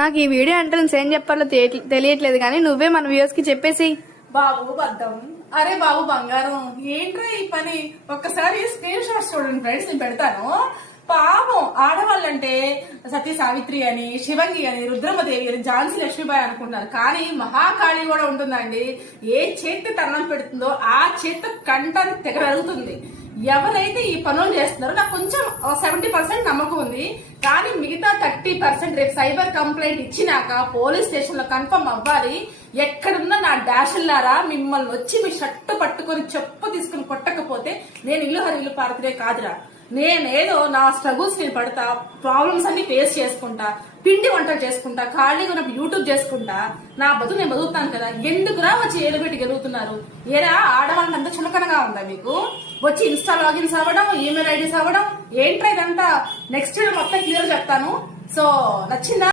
నాకు ఈ video entrance ఏం చెప్పాలో తెలియట్లేదు కానీ నువ్వే మన వ్యూస్కి చెప్పేసి. బాబు బద్దం అరే బాబు బంగారం ఏంట్రా ఈ పని? ఒక్కసారి స్క్రీన్ షాట్స్ చూడండి ఫ్రెండ్స్ నేను పెడతాను. పాపం ఆడవాళ్ళంటే సత్య సావిత్రి అని శివంగి అని రుద్రమదేవి అని ఝాన్సీ లక్ష్మీబాయి అనుకుంటున్నారు. కానీ మహాకాళి కూడా ఉంటుందండి. ఏ చేతి తన్నం పెడుతుందో ఆ చేతి కంటాన్ని తెగరలుగుతుంది ఎవరైతే ఈ పనులు చేస్తున్నారో నాకు కొంచెం సెవెంటీ పర్సెంట్ నమ్మకం ఉంది. కానీ మిగతా థర్టీ పర్సెంట్ రేపు సైబర్ కంప్లైంట్ ఇచ్చినాక పోలీస్ స్టేషన్లో కన్ఫర్మ్ అవ్వాలి. ఎక్కడున్న నా డాషుల్లారా మిమ్మల్ని వచ్చి మీ షర్టు పట్టుకొని చెప్పు తీసుకుని కొట్టకపోతే నేను ఇల్లు హరి ఇల్లు పారతిరే కాదురా. నేనేదో నా స్ట్రగుల్స్ నేను పడతా ప్రాబ్లమ్స్ అన్ని ఫేస్ చేసుకుంటా పిండి వంటలు చేసుకుంటా ఖాళీగా ఉన్నప్పుడు యూట్యూబ్ చేసుకుంటా నా బతుకు నేను బతుకుతాను కదా ఎందుకురా వచ్చి ఏలుబెట్టి గెలుగుతున్నారు? ఏరా ఆడవాళ్ళకి అంత చులకనగా ఉందా మీకు? వచ్చి ఇన్స్టా లాగిన్స్ అవ్వడం ఈమెయిల్ ఐడీస్ అవ్వడం ఏంట్రా ఇదంతా? నెక్స్ట్ మొత్తం క్లియర్ చెప్తాను. సో నచ్చిందా?